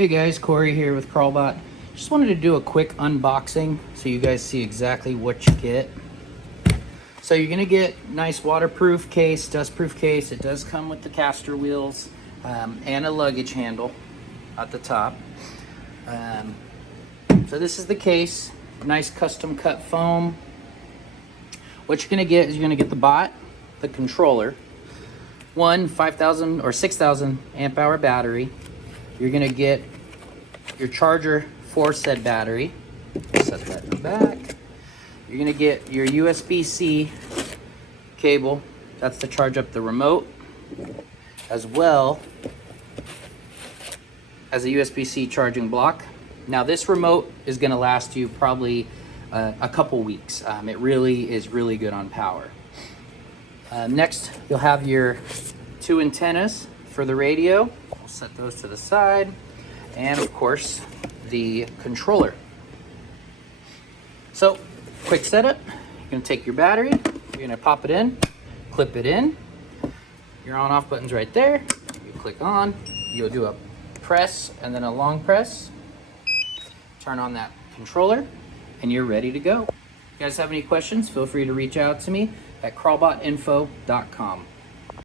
Hey guys, Corey here with Crawlbot. Just wanted to do a quick unboxing so you guys see exactly what you get. So you're gonna get nice waterproof case, dustproof case. It does come with the caster wheels and a luggage handle at the top. So this is the case, nice custom cut foam. What you're gonna get is you're gonna get the bot, the controller, one 5,000 or 6,000 amp hour battery. You're gonna get your charger for said battery. Set that in the back. You're gonna get your USB-C cable. That's to charge up the remote, as well as a USB-C charging block. Now this remote is gonna last you probably a couple weeks. It really is really good on power. Next, you'll have your two antennas for the radio. We'll set those to the side. And of course, the controller. So, quick setup. You're gonna take your battery, you're gonna pop it in, clip it in. Your on-off button's right there. You click on, you'll do a press and then a long press. Turn on that controller, and you're ready to go. If you guys have any questions, feel free to reach out to me at crawlbotinfo.com.